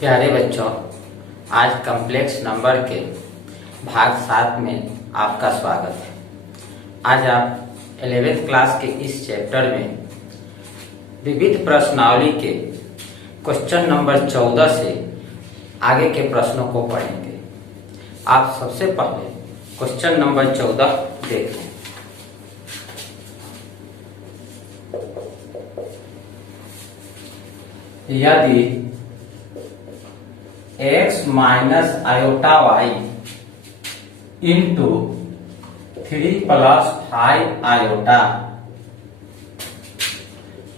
प्यारे बच्चों, आज कॉम्प्लेक्स नंबर के भाग 7 में आपका स्वागत है। आज आप 11वीं क्लास के इस चैप्टर में विविध प्रश्नावली के क्वेश्चन नंबर 14 से आगे के प्रश्नों को पढ़ेंगे। आप सबसे पहले क्वेश्चन नंबर 14 देखें। यदि x minus iota y into 3 plus 5 iota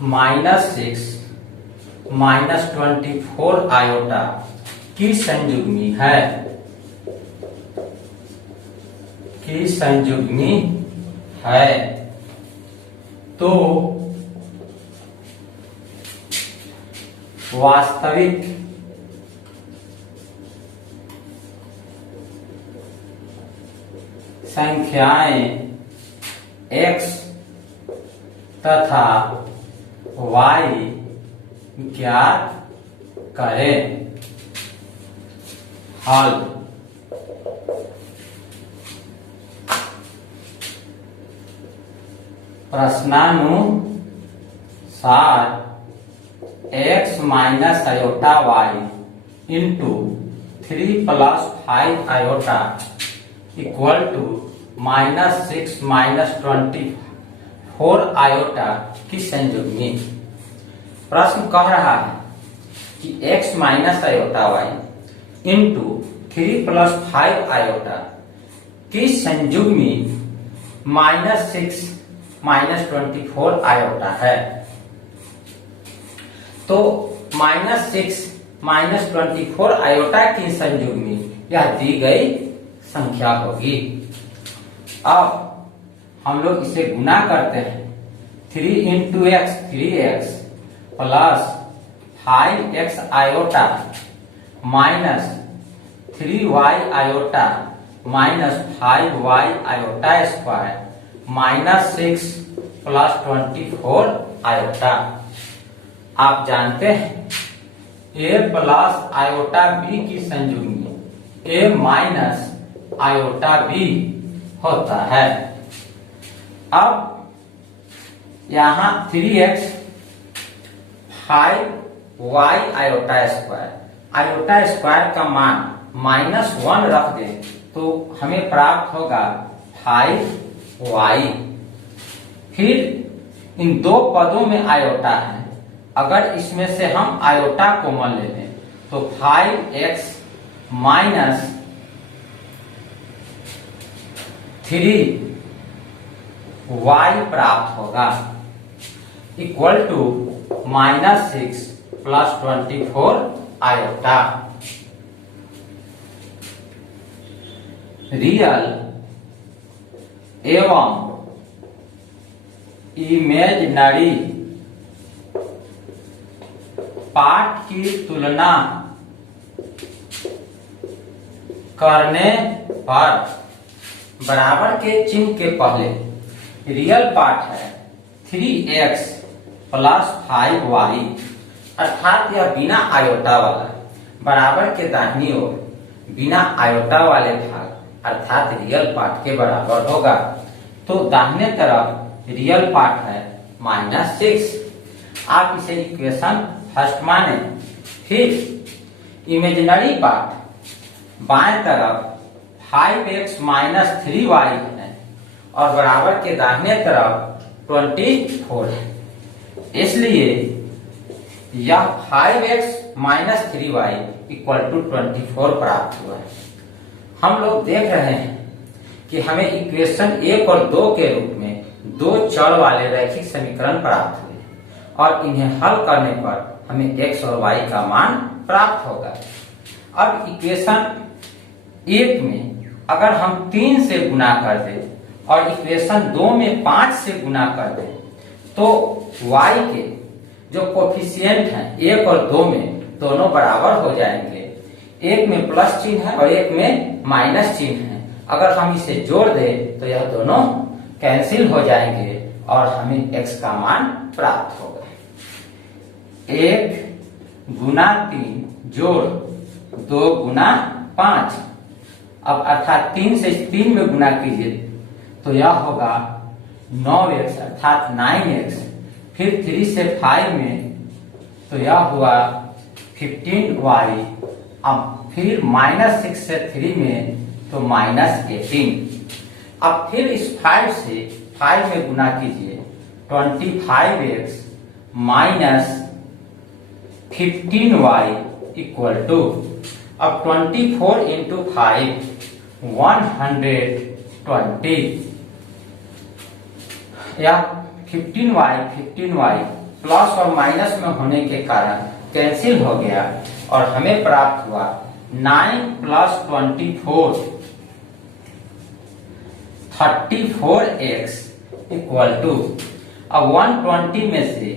-6 minus 24 iota की संयुग्मी है तो वास्तविक संख्याएं x तथा y ज्ञात करें। हल प्रश्नानुसार x minus iota y into 3 plus 5 iota equal to -6 minus 24 iota की संयुग्मी। प्रश्न कह रहा है कि x minus iota y into 3 plus 5 iota की संयुग्मी -6 माइनस 24 आयोटा है। तो -6 माइनस 24 आयोटा की संयुग्मी यह दी गई संख्या होगी। अब हम लोग इसे गुना करते हैं। 3 into x 3x plus 5x iota minus 3y iota minus 5y iota square minus 6 plus 24 iota. आप जानते हैं a प्लस आयोटा b की संयुग्मी a माइनस आयोटा b होता है। अब यहां 3x 5y आयोटा स्क्वायर का मान -1 रख दे तो हमें प्राप्त होगा 5y। फिर इन दो पदों में आयोटा है, अगर इसमें से हम आयोटा कॉमन ले लें तो 5x माइनस 3y प्राप्त होगा equal to -6 plus 24 iota. Real एवं इमेजिनरी पार्ट की तुलना करने पर बराबर के चिन्ह के पहले रियल पार्ट है 3x प्लस 5y अर्थात यह बिना आयोटा वाला, बराबर के दाहिनी ओर बिना आयोटा वाले भाग अर्थात रियल पार्ट के बराबर होगा। तो दाहिने तरफ रियल पार्ट है -6। आप इसे इक्वेशन फर्स्ट माने। फिर इमेजिनरी पार्ट बाएं तरफ 5x माइनस 3y है और बराबर के दाहिने तरफ 24 है, इसलिए यह 5x minus 3y equal to 24 प्राप्त हुआ है। हम लोग देख रहे हैं कि हमें इक्वेशन 1 और 2 के रूप में दो चर वाले रैखिक समीकरण प्राप्त हुए और इन्हें हल करने पर हमें x और y का मान प्राप्त होगा। अब इक्वेशन 1 में अगर हम 3 से गुना कर दें और इक्वेशन 2 में 5 से गुना कर दें तो y के जो कोफिशिएंट हैं 1 और 2 में दोनों बराबर हो जाएंगे। एक में प्लस चिन्ह है और एक में माइनस चिन्ह है। अगर हम इसे जोड़ दें तो यह दोनों कैंसिल हो जाएंगे और हमें x का मान प्राप्त होगा। 1 गुना 3 जोड़ 2 गुना 5। अब अर्थात 3 से 3 में गुना कीजिए तो यह होगा 9x अर्थात 9x। फिर 3 से 5 में तो यह हुआ 15y। अब फिर -6 से 3 में तो -18। अब फिर इस 5 से 5 में गुना कीजिए 25x minus 15y equal to, अब 24 इंटू 5 120 या 15y प्लस और माइनस में होने के कारण कैंसिल हो गया और हमें प्राप्त हुआ 9 प्लस 24 34x इक्वल टू, अब 120 में से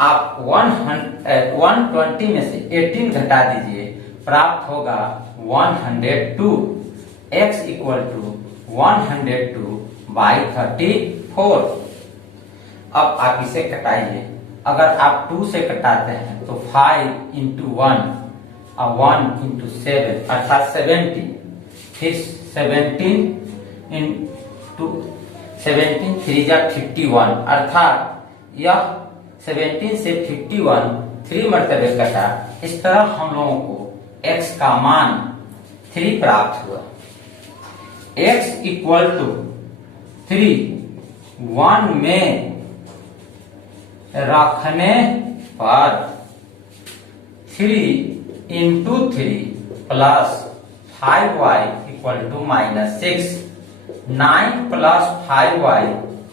आप 120 में से 18 घटा दीजिए, प्राप्त होगा 102। x equal to 102 by 34। अब आप इसे कटाइए। अगर आप 2 से कटाते हैं तो 5 इंटू 1 और 1 इंटू 7 अर्थात 70। फिर 17 इंटू 17 3 जा 51 अर्थात यह 17 से 51 3 मरतबे कटा। इस तरह हम लोगों को x का मान 3 प्राप्त हुआ। x इक्वल टू 3 1 में रखने पर 3 into 3 plus 5y equal to -6। 9 plus 5y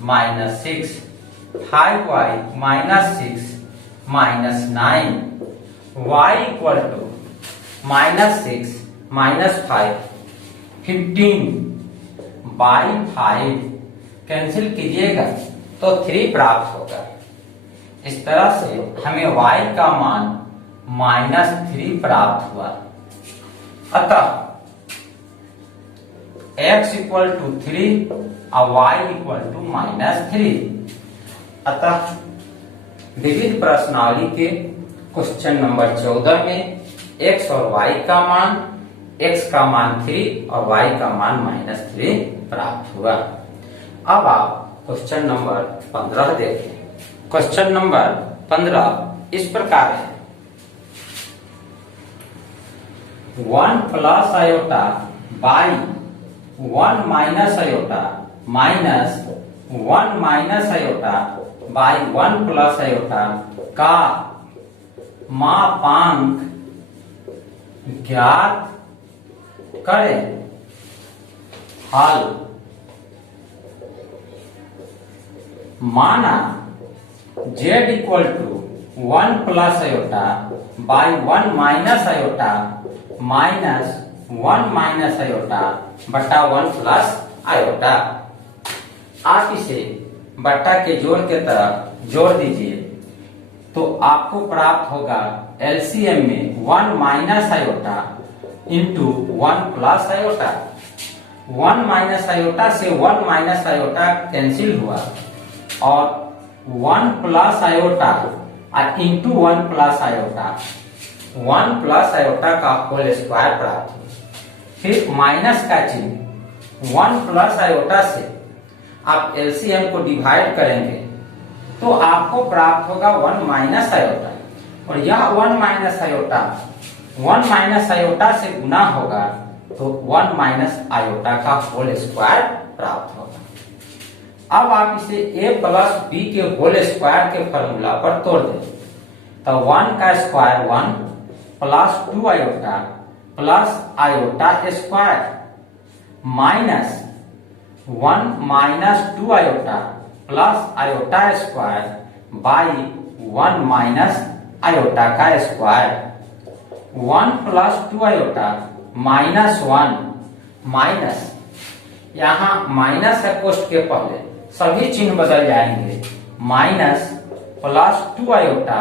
-6, 5y -6 -9, y equal to -6 -5 15 by 5 cancel कीजिएगा तो 3 प्राप्त होगा। इस तरह से हमें y का मान -3 प्राप्त हुआ। अतः x इक्वल टू 3 और y इक्वल टू -3। अतः विविध प्रश्नावली के क्वेश्चन नंबर 14 में x और y का मान, x का मान 3 और y का मान -3 प्राप्त हुआ। अब आप क्वेश्चन नंबर 15 देखें। क्वेश्चन नंबर 15 इस प्रकार है, 1 plus iota by 1 minus iota minus 1 minus iota by 1 plus iota का मापांक ज्ञात करें। हल, माना z equal to 1 plus iota by 1 minus iota minus 1 minus iota बटा 1 प्लस आयोटा। आप इसे बट्टा के जोड़ के तरफ जोड़ दीजिए तो आपको प्राप्त होगा एलसीएम में 1 minus iota into 1 plus iota. 1 minus iota से 1 माइनस आयोटा कैंसिल हुआ और 1 plus iota into 1 plus iota 1 plus iota का होल स्क्वायर प्राप्त हुआ। फिर माइनस का चिन्ह 1 प्लस आयोटा से आप एलसीएम को डिवाइड करेंगे तो आपको प्राप्त होगा 1 माइनस आयोटा और यह 1 माइनस आयोटा 1 माइनस आयोटा से गुना होगा तो 1 माइनस आयोटा का होल स्क्वायर प्राप्त होगा। अब आप इसे a प्लस b के होल स्क्वायर के फॉर्मूला पर तोड़ दें तो 1 का square 1 plus 2 iota plus iota square minus 1 minus 2 iota plus iota square by 1 minus iota का square. 1 plus 2 iota minus 1 minus, यहाँ माइनस है पोस्ट के पहले, सभी चिन्ह बदल जाएंगे। माइनस प्लस 2 आयोटा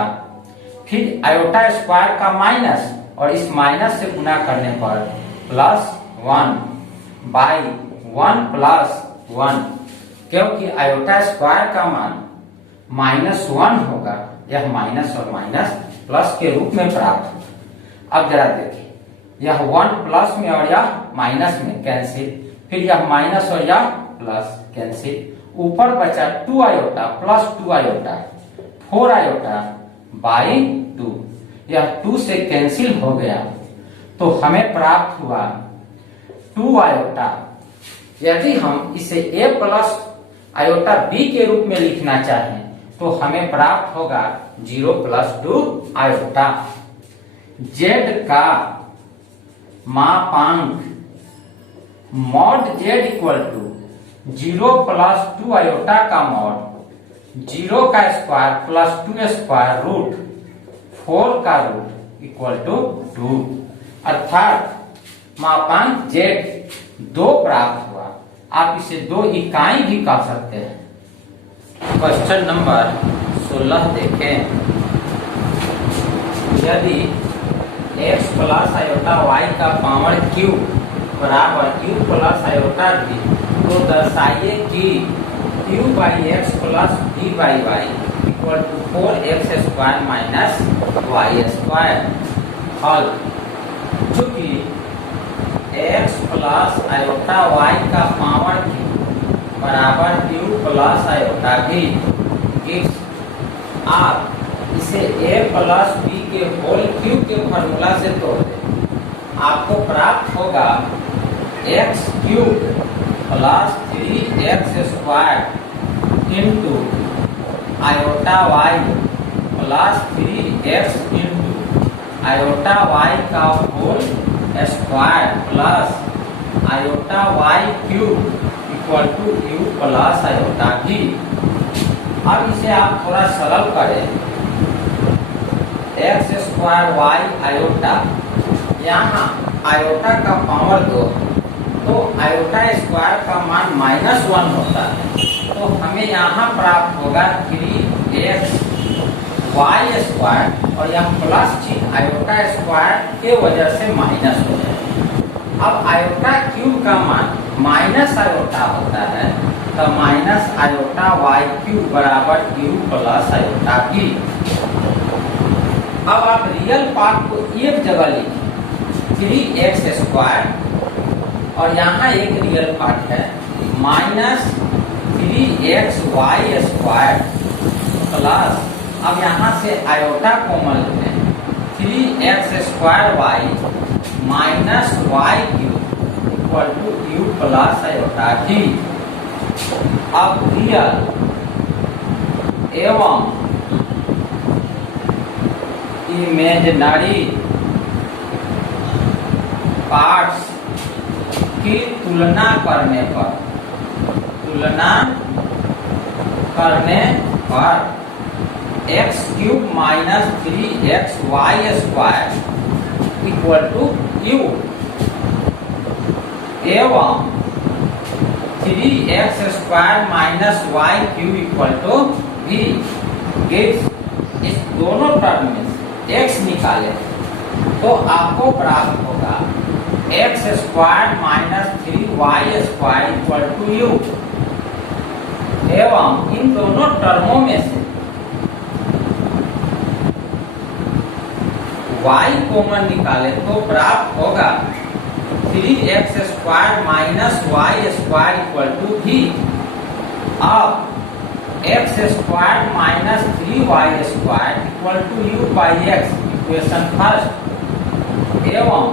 फिर आयोटा स्क्वायर का माइनस और इस माइनस से गुना करने पर प्लस 1 बाई 1 प्लस 1, क्योंकि आयोटा स्क्वायर का मान -1 होगा, यह माइनस और माइनस प्लस के रूप में प्राप्त होगा। अब जरा देखिए, यह 1 प्लस में और यह माइनस में कैंसिल, फिर यह माइनस और यह प्लस कैंसिल, ऊपर बचा 2 iota plus 2 iota 4 iota by 2, यह 2 से कैंसिल हो गया तो हमें प्राप्त हुआ 2 आयोटा। यदि हम इसे a प्लस आयोटा b के रूप में लिखना चाहें तो हमें प्राप्त होगा 0 प्लस 2 आयोटा। z का मापांक mod z equal to 0 plus 2 iota का मॉड 0 का स्क्वायर प्लस 2 स्क्वायर रूट 4 का रूट इक्वल टू 2, अर्थात मापांक z 2 प्राप्त हुआ। आप इसे 2 इकाई भी कह सकते हैं। क्वेश्चन नंबर 16 देखें, यदि x प्लस आयोटा y का पावर q बराबर q प्लस आयोटा v, तो दर्शाइए कि q by x plus v by y equal to 4x square minus y square. हल, चूंकि x प्लस आयोटा y का पावर q बराबर q प्लस आयोटा v, आप इसे a प्लस b के होल क्यूब के फॉर्मूला से तोड़ दें, आपको प्राप्त होगा x cube plus 3x square into iota y plus 3x into iota y का whole square plus iota y cube equal to u plus iota v। अब इसे आप थोड़ा सरल करें, एक्स स्क्वायर वाई आयोटा, यहाँ आयोटा का पावर 2, तो आयोटा स्क्वायर का मान -1 होता है, तो हमें यहाँ प्राप्त होगा 3x वाई स्क्वायर और यह प्लस चिन्ह आयोटा स्क्वायर के वजह से माइनस हो जाएगा। अब आयोटा क्यूब का मान माइनस आयोटा होता है, तो माइनस आयोटा वाई क्यूब बराबर क्यू प्लस आयोटा v। अब आप रियल पार्ट को एक जगह लिखिए 3x स्क्वायर और यहाँ एक रियल पार्ट है minus 3x y square plus, अब यहाँ से आयोटा कॉमन लें 3x square y minus y cube equal to u plus iota v। अब रियल एवं इमेजिनरी पार्ट्स की तुलना करने पर x cube minus 3x y square equal to u एवं 3x square minus y cube equal to v gives, इस दोनों term में x निकाले तो आपको प्राप्त होगा x square minus 3y square equal to u एवं इन दोनों टर्मों में से y कॉमन निकाले तो प्राप्त होगा 3x square minus y square equal to v। अब x square minus 3y square equal to u by x equation first एवं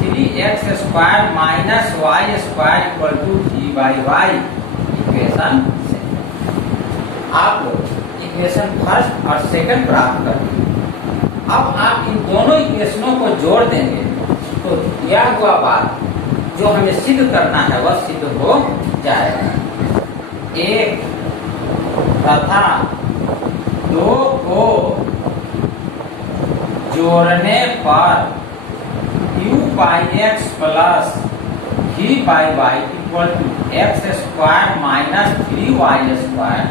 3x square minus y square equal to v by y equation second. आप लोग equation first और second प्राप्त करेंगे। अब आप इन दोनों इक्वेशनों को जोड़ देंगे तो यह हुआ बात जो हमें सिद्ध करना है वह सिद्ध हो जाएगा। एक तथा 2 को जोड़ने पर u by x plus v by y equal to x square minus 3y square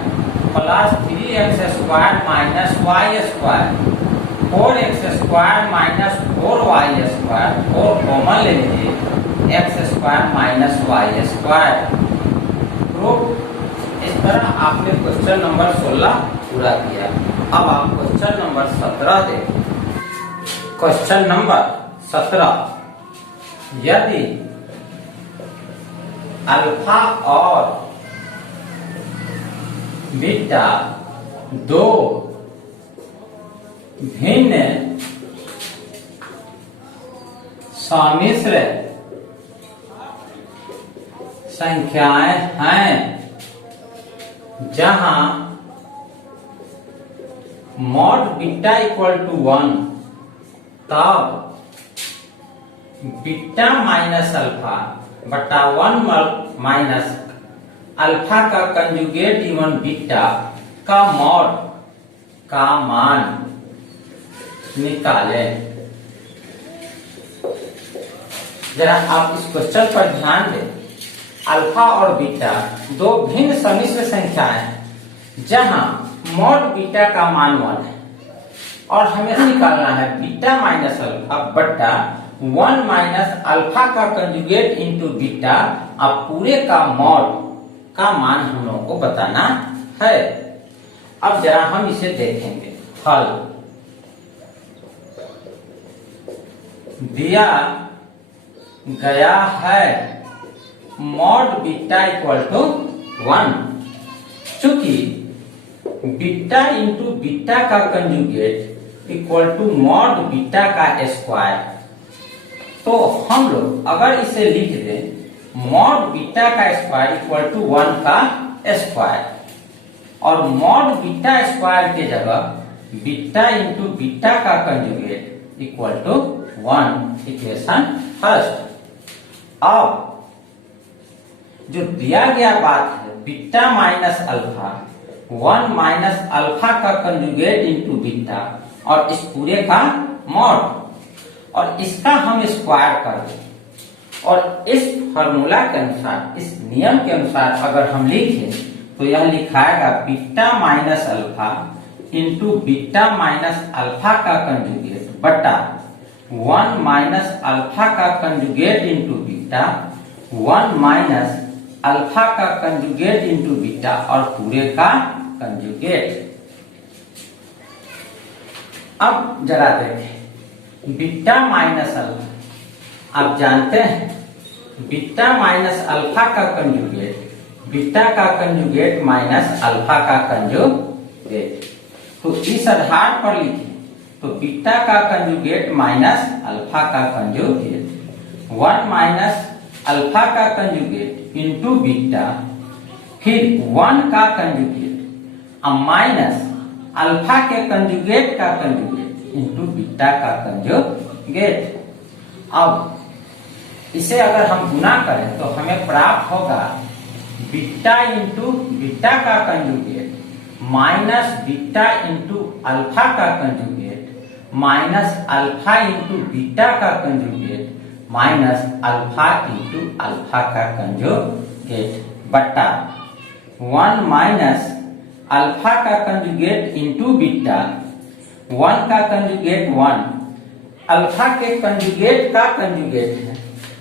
plus 3x square minus y square 4x square minus 4y square, 4 common ले लीजिए x square minus y square. Proof. इस तरह आपने question number 16 पूरा किया। अब आप question number 17 देखें। क्वेश्चन नंबर 17, यदि अल्फा और बीटा दो भिन्न सम्मिश्र संख्याएं हैं जहां मॉड बीटा इक्वल टू 1, तब बीटा माइनस अल्फा बटा 1 माइनस अल्फा का कंजुगेट इवन बीटा का मॉड का मान निकालें। जरा आप इस क्वेश्चन पर ध्यान दें। अल्फा और बीटा दो भिन्न सम्मिश्र संख्याएं हैं जहां मॉड बीटा का मान 1 है और हमें निकालना है बीटा माइनस अल्फा बटा 1 माइनस अल्फा का कंजुगेट इंटू बीटा। अब पूरे का मॉड का मान हम लोगों को बताना है। अब जरा हम इसे देखेंगे। हल दिया गया है मॉड बीटा इक्वल टू 1, चूंकि बीटा इंटू बीटा का conjugate equal to mod beta का स्क्वायर, तो हम लोग अगर इसे लिख दें मॉड बीटा का स्क्वायर इक्वल टू 1 का स्क्वायर और मॉड बीटा स्क्वायर के जगह बीटा इंटू बीटा का conjugate equal to 1, equation first. अब जो दिया गया बात है beta minus alpha 1 minus alpha का कंजुगेट इंटू बीटा और इस पूरे का मॉड, और इसका हम स्क्वायर कर दें और इस फॉर्मूला के अनुसार, इस नियम के अनुसार अगर हम लिखें तो यह लिखाएगा beta minus alpha into beta minus alpha का कंजुगेट बटा 1 माइनस अल्फा का conjugate into beta 1 minus alpha का कंजुगेट इंटू बीटा और पूरे का कंजुगेट। अब जरा देखें बीटा माइनस अल्फा, आप जानते हैं बीटा माइनस अल्फा का कंजुगेट बीटा का कंजुगेट माइनस अल्फा का कंजुगेट, तो इस आधार पर लिखें तो बीटा का कंजुगेट माइनस अल्फा का कंजुगेट 1 माइनस अल्फा का कंजुगेट इंटू बीटा, फिर 1 का कंजुगेट अब माइनस अल्फा के कंजुगेट का कंजुगेट इंटू बीटा का कंजुगेट। अब इसे अगर हम गुना करें तो हमें प्राप्त होगा बीटा इंटू बीटा का conjugate minus beta into alpha का conjugate minus alpha into beta का conjugate minus alpha into alpha का कंजुगेट बटा 1 माइनस अल्फा का कंजुगेट इंटू बीटा, 1 का कंजुगेट 1 अल्फा के कंजुगेट का कंजुगेट है।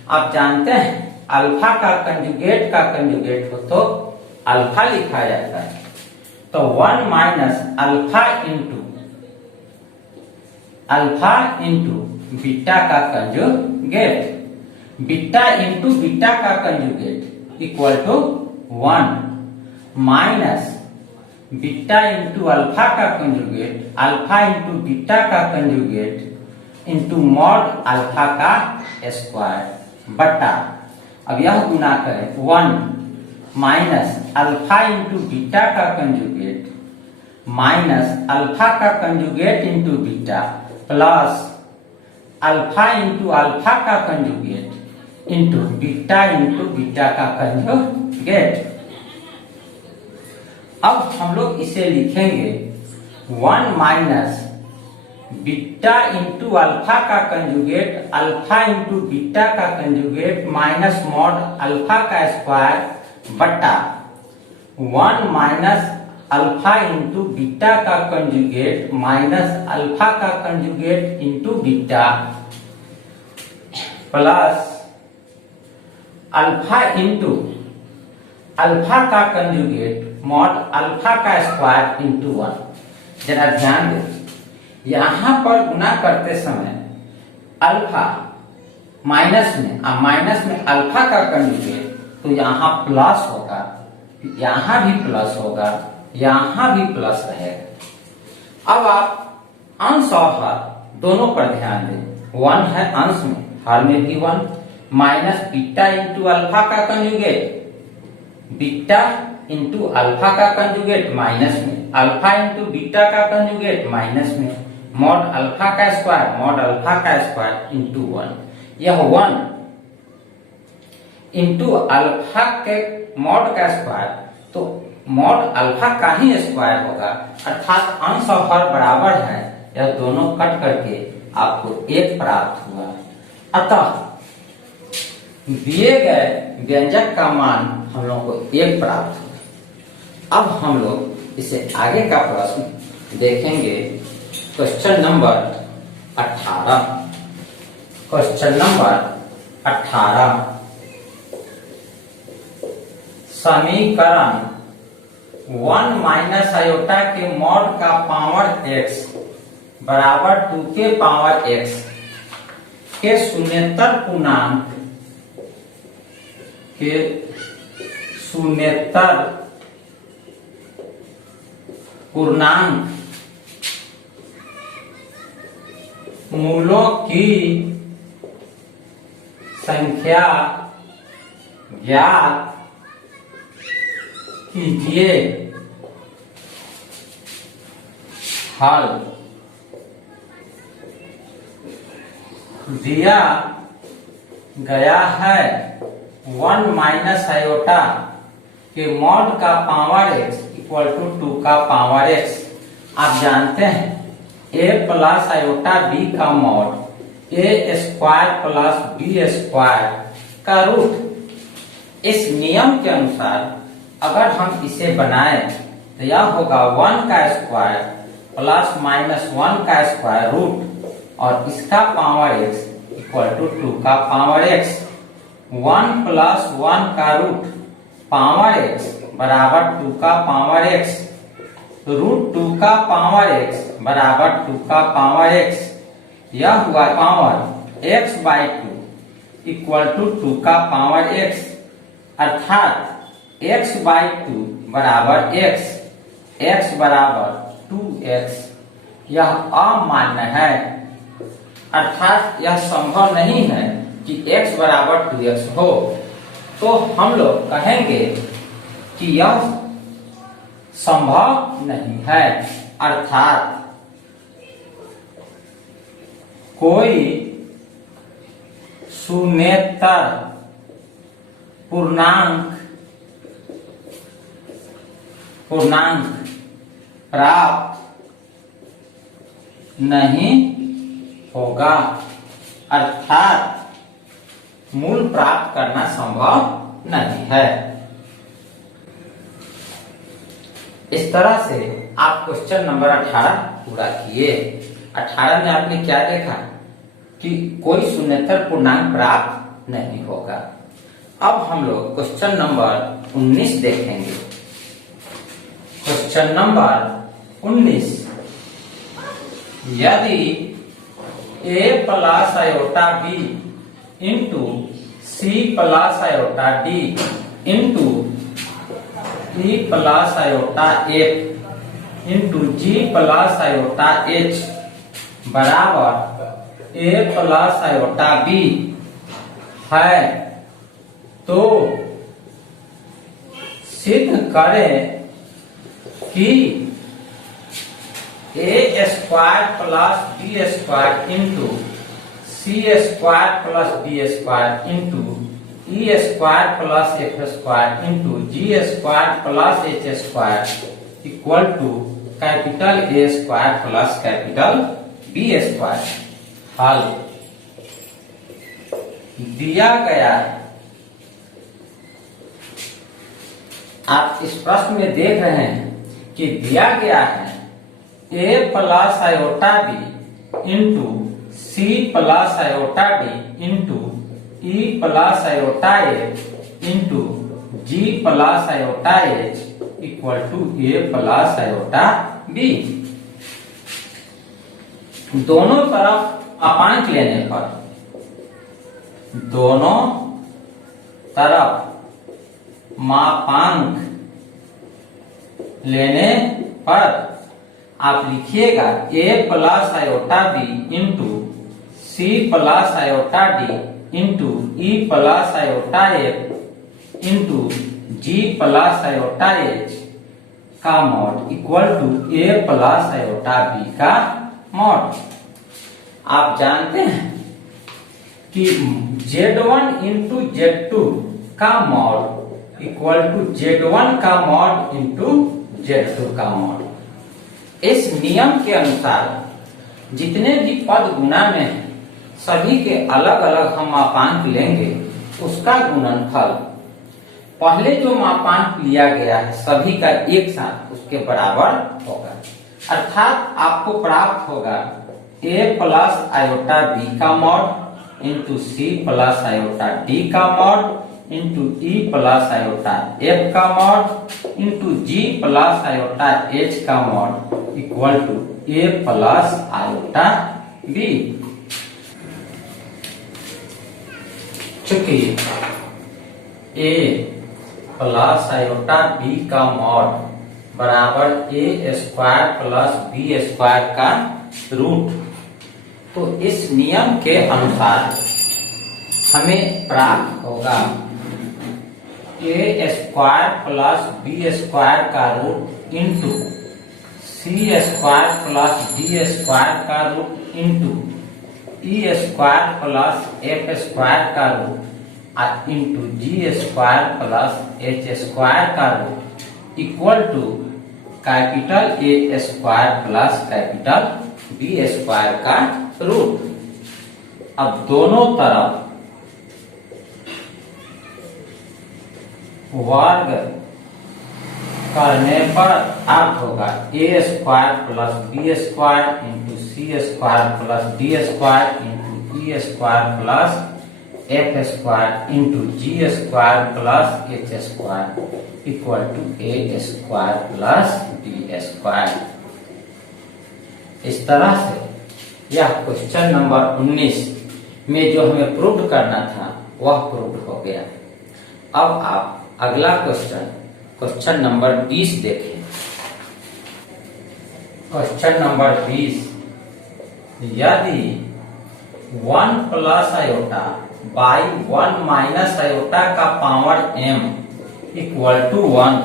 आप जानते हैं अल्फा का कंजुगेट हो तो अल्फा लिखा जाता है, तो 1 माइनस अल्फा इंटू बीटा का कंजुगेट, बीटा इंटू बीटा का conjugate equal to 1 minus beta into alpha का कंजुगेट अल्फा इंटू बीटा का कंजुगेट इंटू मॉड अल्फा का स्क्वायर बटा, अब यह गुना करें 1 माइनस अल्फा इंटू बीटा का कंजुगेट माइनस अल्फा का conjugate into beta plus alpha into alpha का कंजुगेट इंटू बीटा का कंजुगेट। अब हम लोग इसे लिखेंगे 1 माइनस बीटा इंटू अल्फा का कंजुगेट अल्फा इंटू बीटा का कंजुगेट माइनस मॉड अल्फा का स्क्वायर बटा 1 माइनस अल्फा इंटू बीटा का कंजुगेट माइनस अल्फा का conjugate into beta plus alpha into alpha का कंजुगेट मॉड अल्फा का स्क्वायर इंटू 1। जरा ध्यान दो, यहां पर गुना करते समय अल्फा माइनस में अल्फा का कंजुगेट, तो यहाँ प्लस होगा, यहां भी प्लस होगा, यहां भी प्लस रहेगा। अब आप अंश और हर दोनों पर ध्यान दें। 1 है अंश में, हर में भी 1, माइनस बीटा इंटू अल्फा का कंजुगेट, बीटा इंटू अल्फा का कंजुगेट माइनस में, अल्फा इंटू बीटा का कंजुगेट माइनस में, मॉड अल्फा का स्क्वायर इंटू 1। यह 1 इंटू अल्फा के मॉड का स्क्वायर, तो मॉड अल्फा का ही स्क्वायर होगा, अर्थात अंश और हर बराबर है। यह दोनों कट करके आपको 1 प्राप्त हुआ। अतः दिए गए व्यंजक का मान हम लोग को 1 प्राप्त हुआ। अब हम लोग इसे आगे का प्रश्न देखेंगे। Question number 18। क्वेश्चन नंबर 18, समीकरण 1 माइनस आयोटा के मॉड का पावर x बराबर 2 के पावर x के शून्येतर पूर्णांक मूलों की संख्या ज्ञात कीजिए। हल दिया गया है 1 माइनस आयोटा के मॉड का पावर x इक्वल टू 2 का पावर x। आप जानते हैं a प्लस आयोटा b का mod a square plus b square का रूट। इस नियम के अनुसार अगर हम इसे बनाएं तो यह होगा 1 का स्क्वायर प्लस माइनस 1 का स्क्वायर रूट और इसका पावर x इक्वल टू 2 का पावर x। 1 प्लस 1 का रूट पावर x बराबर 2 का पावर x, रूट 2 का पावर x बराबर 2 का पावर x। यह हुआ power x by 2 equal to 2 का पावर x, अर्थात x बाई 2 बराबर x बराबर 2x। यह अमान्य है, अर्थात यह संभव नहीं है कि x बराबर 2x हो। तो हम लोग कहेंगे कि यह संभव नहीं है, अर्थात कोई शून्येतर पूर्णांक प्राप्त नहीं होगा, अर्थात मूल प्राप्त करना संभव नहीं है। इस तरह से आप क्वेश्चन नंबर 18 पूरा किए। 18 में आपने क्या देखा कि कोई शून्येतर पूर्णांक प्राप्त नहीं होगा। अब हम लोग क्वेश्चन नंबर 19 देखेंगे। क्वेश्चन नंबर 19, यदि a plus iota b into c plus iota d into e plus iota f into g plus iota h बराबर a प्लस आयोटा b है, तो सिद्ध करें कि a square plus b square into c square plus d square into e square plus f square into g square plus h square equal to capital A square plus capital B square. हल दिया गया है, आप इस प्रश्न में देख रहे हैं कि दिया गया है a plus iota b into c plus iota d into e plus iota f into g plus iota h equal to a plus iota b। दोनों तरफ अपांक लेने पर, दोनों तरफ मापांक लेने पर आप लिखिएगा a plus iota b into c plus iota d into e plus iota f into g plus iota h का mod equal to a plus iota b का मॉड। आप जानते हैं कि z1 इंटू z2 का मॉड इक्वल टू z1 का mod into z2 का mod. इस नियम के अनुसार जितने भी पद गुणा में हैं सभी के अलग अलग हम मापांक लेंगे, उसका गुणनफल पहले जो मापांक लिया गया है सभी का एक साथ उसके बराबर होगा। अर्थात आपको प्राप्त होगा a प्लस आयोटा b का mod into c plus iota d का mod into e plus iota f का mod into g plus iota h का mod equal to a plus iota b। चूंकि a प्लस आयोटा b का mod बराबर a square plus b square का root, तो इस नियम के अनुसार हमें प्राप्त होगा a square plus b square का root into c square plus d square का root into e square plus f square का root into g square plus h square का root equal to capital A square plus capital B square का root. अब दोनों तरफ वर्ग करने पर आप होगा a square plus b square into c square plus d square into e square plus f square into g square plus h square equal to a square plus d square. इस तरह से यह क्वेश्चन नंबर 19 में जो हमें prove करना था वह प्रूव हो गया। अब आप अगला क्वेश्चन नंबर 20 देखें। क्वेश्चन नंबर 20, यदि 1 plus iota by 1 minus iota का पावर m इक्वल टू 1,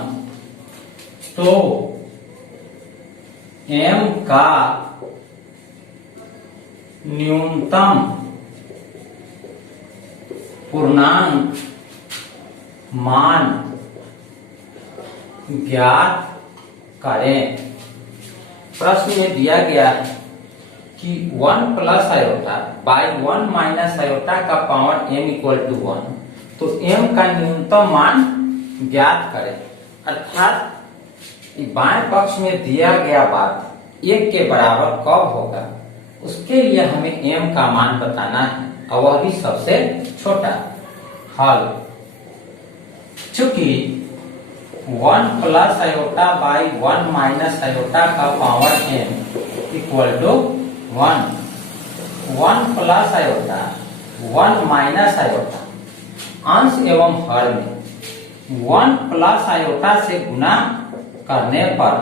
तो m का न्यूनतम पूर्णांक मान ज्ञात करें। प्रश्न में दिया गया है कि 1 plus iota by 1 minus iota का पावर m इक्वल टू 1, तो m का न्यूनतम मान ज्ञात करें। अर्थात बाएं पक्ष में दिया गया बात 1 के बराबर कब होगा उसके लिए हमें m का मान बताना है, और वह भी सबसे छोटा। हल, चूंकि 1 plus iota by 1 minus iota का power m equal to 1, 1 plus iota 1 minus iota अंश एवं हर में 1 प्लस आयोटा से गुणा करने पर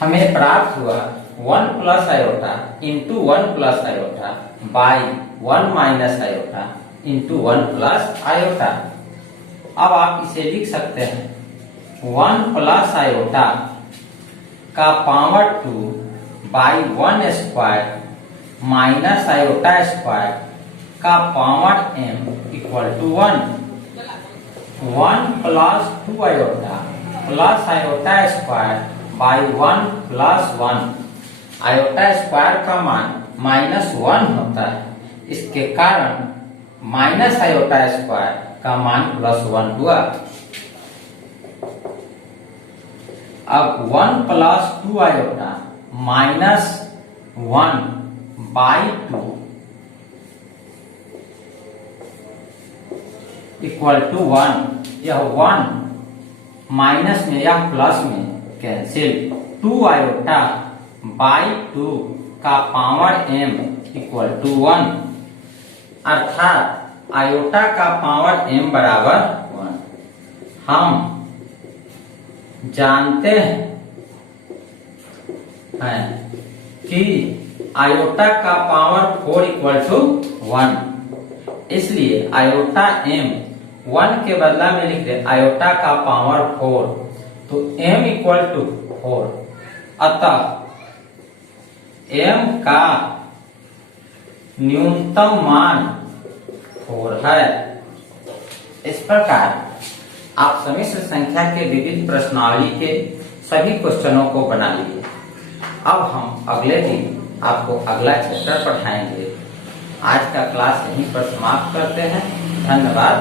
हमें प्राप्त हुआ 1 plus iota into 1 plus iota by 1 minus iota into 1 plus iota. अब आप इसे लिख सकते हैं 1 प्लस आयोटा का power 2 by 1 square minus iota square का power m equal to 1, 1 plus 2 iota plus iota square by 1 plus 1, iota square का मान -1 होता है, इसके कारण माइनस आयोटा स्क्वायर का मान +1 हुआ। अब 1 plus 2 iota -1 by 2 equal to 1, यह 1 माइनस में या प्लस में कैंसिल, 2 आयोटा बाई 2 का पावर m इक्वल टू 1, अर्थात आयोटा का पावर m बराबर 1। हम जानते हैं कि आयोटा का पावर 4 इक्वल टू 1, इसलिए आयोटा m 1 के बदला में लिख दे आयोटा का पावर 4, तो m इक्वल टू 4। अतः m का न्यूनतम मान 4 है। इस प्रकार आप सम्मिश्र संख्या के विविध प्रश्नावली के सभी क्वेश्चनों को बना लिए। अब हम अगले दिन आपको अगला चैप्टर पढ़ाएंगे। आज का क्लास यहीं पर समाप्त करते हैं। धन्यवाद।